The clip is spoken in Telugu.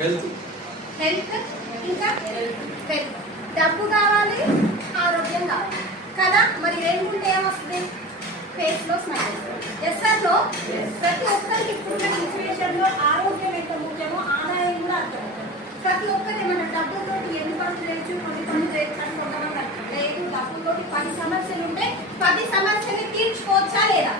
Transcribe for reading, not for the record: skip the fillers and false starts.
హెల్త్ హెల్త్ ఇంకా వెల్త్. డబ్బు కావాలి, ఆరోగ్యం కావాలి కదా. మరి రెండుంటే ఏమొస్తుంది? ఫేస్ లో స్మైల్. ఎస్ సార్ లో ప్రతి ఒక్కరికి ఇప్పుడున్న సిచ్యువేషన్ లో ఆరోగ్యం ఎంత ముఖ్యమో ఆదాయం కూడా అర్థం. ప్రతి ఒక్కరు ఏమన్నా డబ్బుతో ఎన్ని పనులు చేయొచ్చు, కొన్ని పనులు చేయొచ్చు అని కొంతమంది అంటారు. లేదు, డబ్బుతో 10 సమస్యలు ఉంటే 10 సమస్యలు తీర్చుకోవచ్చా లేదా?